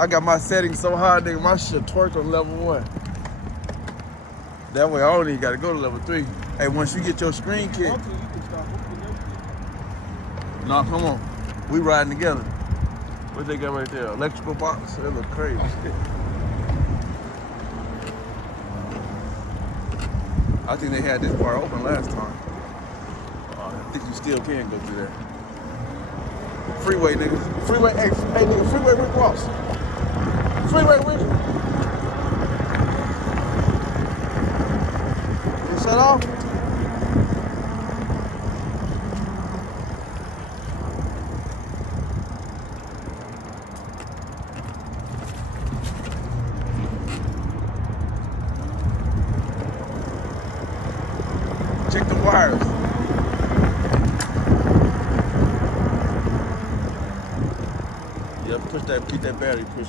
I got my settings so high, nigga, my shit twerk on level 1. That way I don't even gotta go to level 3. Hey, once you get your screen kit. Nah, come on. We riding together. What they got right there? Electrical box? That look crazy. I think they had this part open last time. I think you still can go through there. Freeway, niggas. Freeway, hey nigga, freeway Rick Ross. Freeway Rick. You shut off? Check the wires. Yeah, push that, keep that battery pushed.